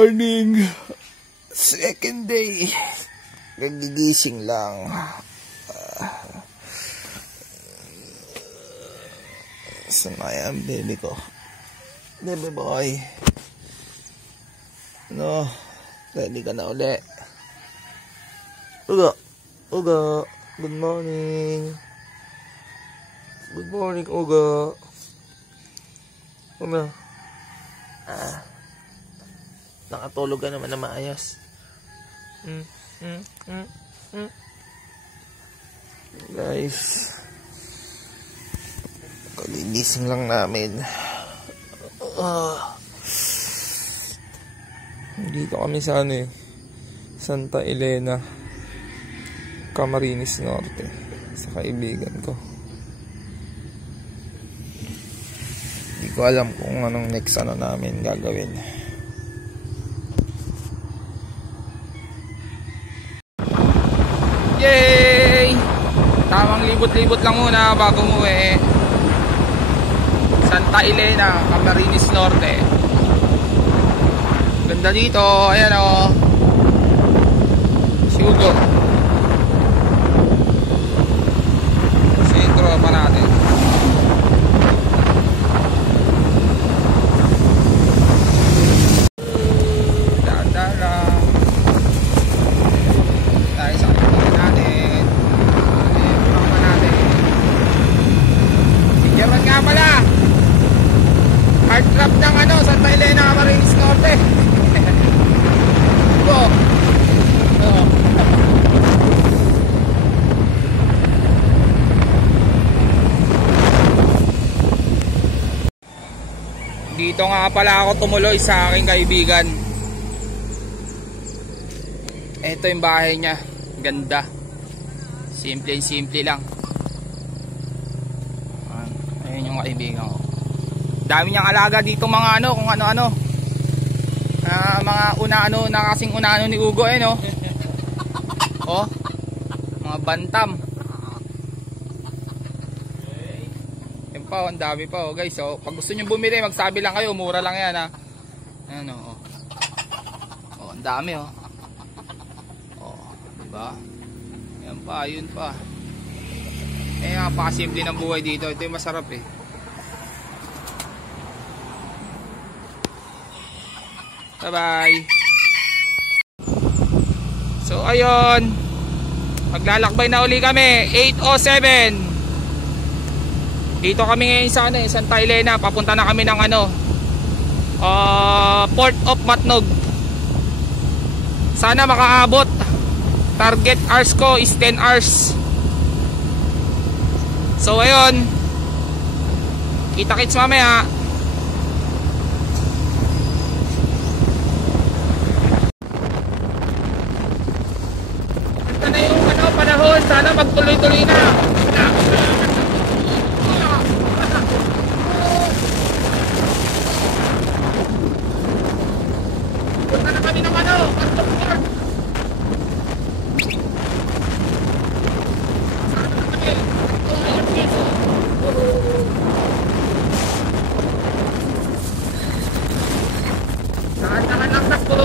morning. Second day. Nagigising lang. Saan na yan, baby ko? Baby boy. No, ready ka na uli. Uga. Uga. Good morning. Good morning, Uga. Uga. Nakatulog ka naman na maayos. Guys, kalinising lang namin. Dito kami sa Santa Elena, Camarines Norte, sa kaibigan ko. Hindi ko alam kung anong next namin gagawin. Yay! Tamang libot-libot lang muna bago umuwi. Santa Elena, Camarines Norte. Ganda dito, ayan o. Si Ugo. Sentro pa natin. Daan-dara. Tayo sa kaibigan natin. Ayan pa natin. Sigyaran nga pala. Hard trap ng Santa Elena, Camarines Norte. Ugo. Dito nga pala ako tumuloy sa aking kaibigan. Ito yung bahay niya. Ganda. Simple lang. Ayun yung kaibigan ko. Dami niyang alaga dito mga kung ano-ano. Mga una-ano na kasing una-ano ni Ugo no. Oh. Mga bantam. Ang dami pa guys. So, pag gusto niyo bumili, magsabi lang kayo, mura lang yan Ano ang dami diba? Yan pa, yun pa. Napakasimple ng buhay dito. Ito yung masarap Bye-bye. So, ayun. Maglalakbay na uli kami. 8:07. Dito kami ngayon sa Santa Elena. Papunta na kami ng Port of Matnog. Sana makaabot. Target hours ko is 10 hours. So ayun, kita-kits mamaya. Ito na yung panahon. Sana magtuloy-tuloy na. Punta na kami ng Saan lang takbo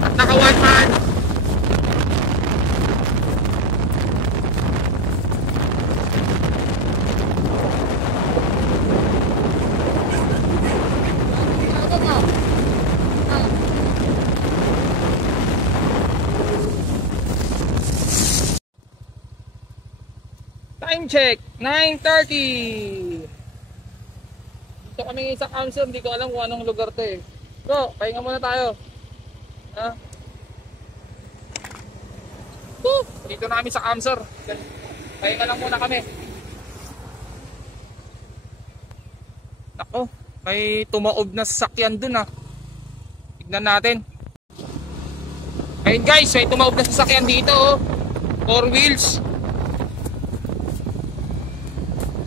at naka-one man. Time check, 9:30. Dito kami sa Camsor, hindi ko alam kung anong lugar to Bro, pahinga muna tayo. Dito na kami sa Camsor. Pahinga lang muna kami. Nako, may tumaob na sasakyan dun Tignan natin. Ayun guys, may tumaob na sasakyan dito 4 wheels.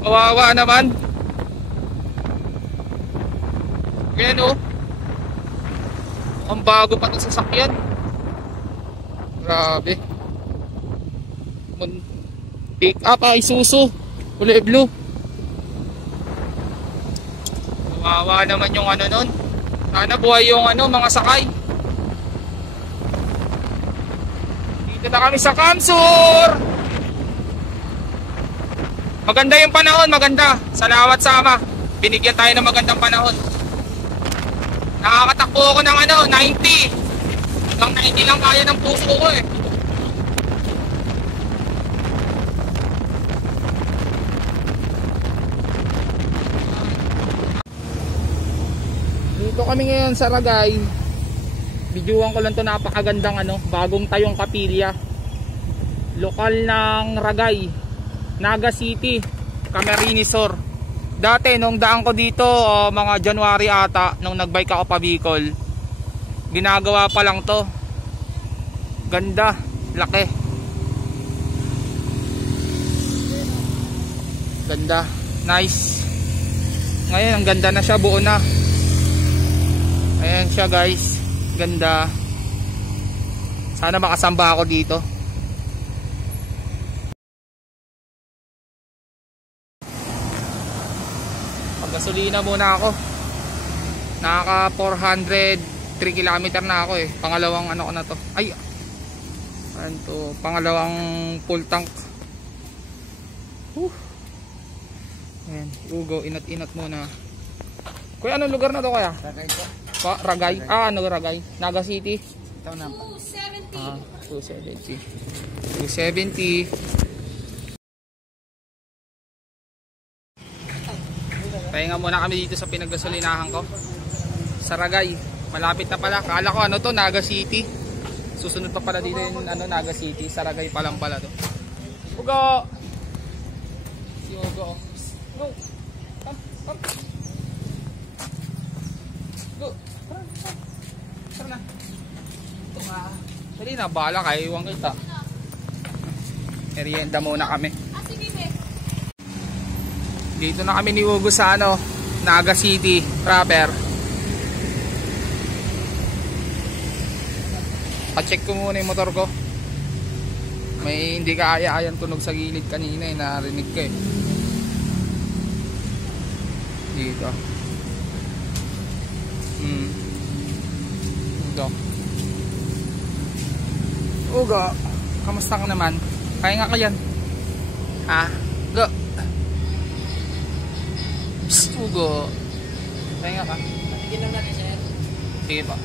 Kawawa naman. Ayan ang bago pa itong sasakyan. Grabe. Pick up Isuzu kulay blue. Kawawa naman yung nun. Sana buhay yung ano, mga sakay. Dito na kami sa Kamsur. Maganda yung panahon, maganda. Salamat sa Ama. Binigyan tayo ng magandang panahon. Nakakatakbo ako ng ano, 90. Hanggang 90 lang kaya ng puso ko eh. Dito kami ngayon sa Ragay. Bidyuhan ko lang to, napakagandang ano, bagong tayong kapilya. Lokal ng Ragay, Naga City, Camarines Sur. Dati nung daan ko dito, mga January ata, nung nagbike ako pa Bicol, ginagawa pa lang to. Ganda, laki. Ganda, nice. Ngayon ang ganda na siya, buo na. Ayan siya guys, ganda. Sana makasamba ako dito. Gasolina muna ako. Nakaka 403 km na ako eh. Pangalawang ano ko na to. Ay. Ano to? Pangalawang full tank. Ayan, Ugo, inat-inat muna. Kuya, anong lugar na to kaya? Ragay po. Ragay. Ano Ragay? Naga City. Ito na po. 270. 270. Pahinga muna kami dito sa pinaggasolinahan ko sa Ragay. Malapit na pala. Kala ko ano to, Naga City. Susunod pa pala dito yung ano, Naga City. Sa Ragay pa lang pala to. Ugo! Si Ugo. Go! Come, come. Go! Tara na. Ito nga. Dali na, bahala kayo. Iwan kita. Merienda muna kami. Dito na kami ni Ugo sa ano, Naga City proper. Pa-check ko muna yung motor ko. May hindi kaaya-ayang tunog sa gilid kanina eh, narinig ko eh. Dito. Dito. Ugo, kamusta ka naman? Kaya nga ka yan? Ha? Go! Ugo. Kaya nga ka? Inom natin sir. Sige pa.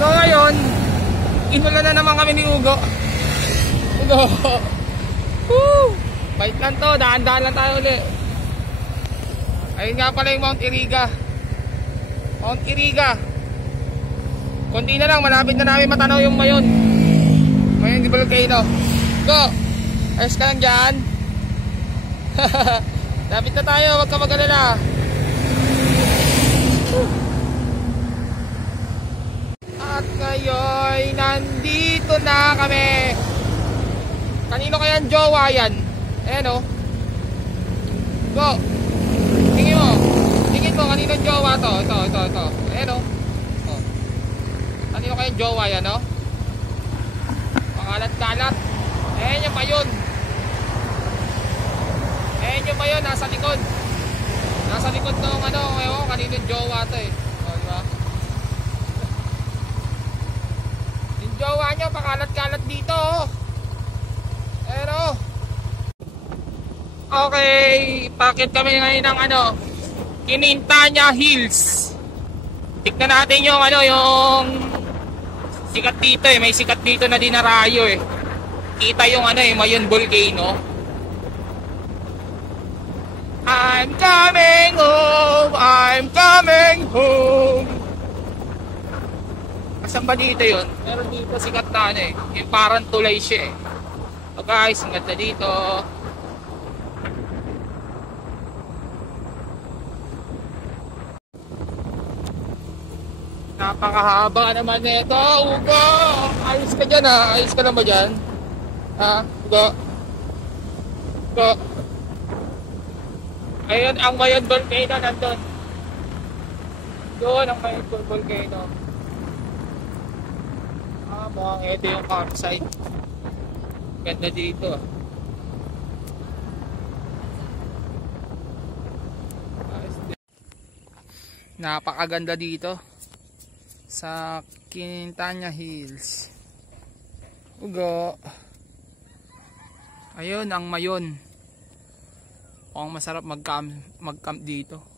So ngayon, inulan na naman kami ni Ugo. Ugo. Woo! Bait lang to, daan-daan lang tayo ulit. Ayun nga pala yung Mount Iriga. Mount Iriga. Kunti na lang, malapit na namin matanaw yung Mayon. Mayon di Volcano. Go! Ayos ka lang dyan. Lapit na tayo, huwag ka mag-alala. At ngayon, nandito na kami. Kanino kaya ang jowa yan? Ayan o. Go. Tingin mo. Tingin mo kanino jowa to. Ito. Ayan o. Kanino kayang jowa yan o. Pangalat-kalat. Ayan yung Mayon. Ayan yung Mayon. Nasa likod. Nasa likod ng ano. Ewan kanino jowa to eh. O diba? Yung jowa nyo. Pangalat-kalat dito o. Ayan o. Okay, pakit kami ngayon ng ano, Quintana Hills. Tignan natin yung ano, yung sikat dito eh, may sikat dito na dinarayo eh. Kita yung ano eh, Mayon Volcano. I'm coming home, I'm coming home. Asan ba dito yun? Meron dito sikat na ano eh, yung parang tulay siya eh. So guys, ang ganda dito. Napakahaba naman nito, Ugo. Ayos ka dyan ha. Ayos ka lang ba dyan? Ha? Ugo. Ugo. Ayun, ang Mayon Volcano nandun. Doon ang may volcano. Mukhang ito yung campsite. Ganda dito. Napakaganda dito sa Quintana Hills. Ugo. Ayun ang Mayon. Mukhang masarap mag-camp dito.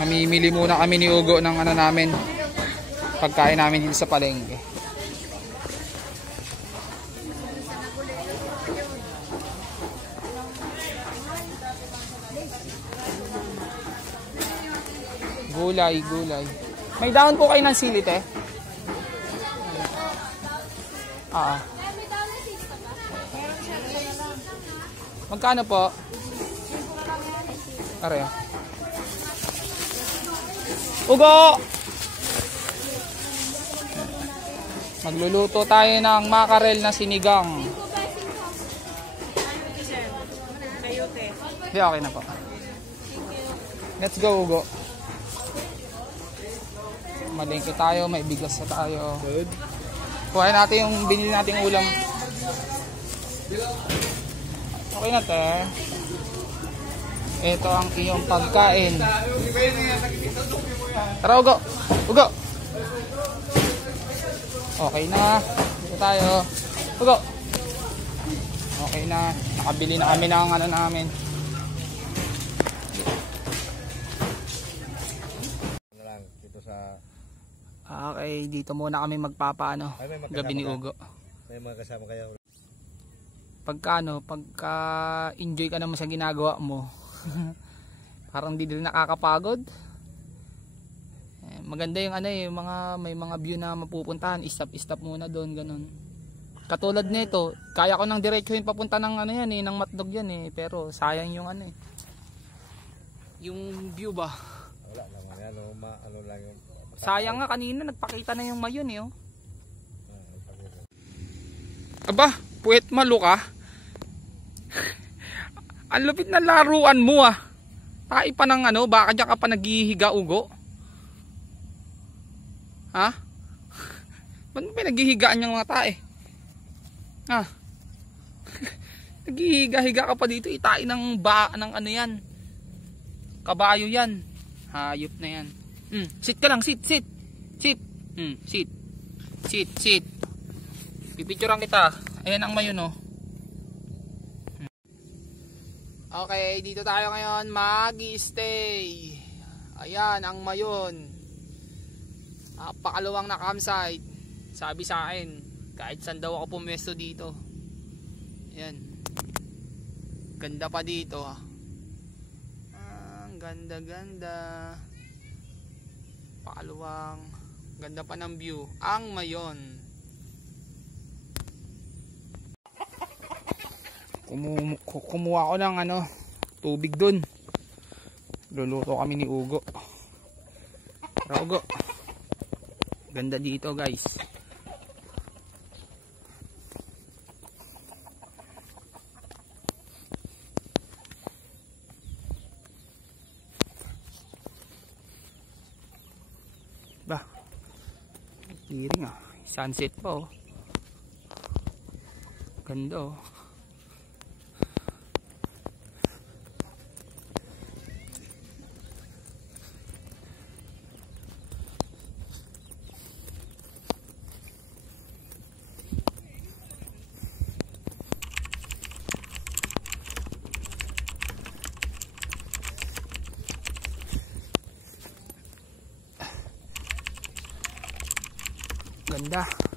Mamimili muna kami ni Ugo ng ano namin, pagkain namin dito sa palengke. Gulay. May dahon po kayo ng sili, te? Magkano po? Aray. Ugo! Magluluto tayo ng makarel na sinigang. Hindi, okay na po. Let's go, Ugo. Malingki tayo, may bigas na tayo. Kuhain natin yung binili nating ulam. Okay na, te. Ito ang iyong pagkain. Tara, Ugo. Ugo. Okay na. Dito tayo. Ugo. Okay na. Nakabili na kami ng ano namin. Dito sa... Okay, dito muna kami magpapaano. Gabi ni Ugo. May mga kasama kayo. Pagka enjoy ka naman sa ginagawa mo. Parang di rin nakakapagod. Maganda yung may mga view na mapupuntahan, stop muna doon, ganun. Katulad nito, kaya ko nang diretsuhin papunta ng ng Matnog yan pero sayang yung yung view ba. Wala naman yan, lang yung... Sayang nga, kanina nagpakita na yung Mayon Aba, puwet maluka. Ang lupit na laruan mo Tayo pa ng baka dyan ka pa naghihiga, Ugo? Ha? Ba't mo pinaghihigaan yung mga tae? Ha? Naghihiga-higa ka pa dito, itain ng yan. Kabayo yan. Hayop na yan. Sit ka lang, sit. Sit. Sit. Pipicturean kita. Ayan ang Mayon Okay, dito tayo ngayon mag-stay. Ayan ang Mayon. Napakaluwang na campsite. Sabi sa akin, kahit saan daw ako pumwesto dito. Ayan. Ganda pa dito Ang ganda. Pakaluwang. Ganda pa ng view. Ang Mayon. Kumuha ko ng tubig dun. Luluto kami ni Ugo. Tara, Ugo. Ganda dito, guys. Ba. Tiring sunset pa Ganda Ganda.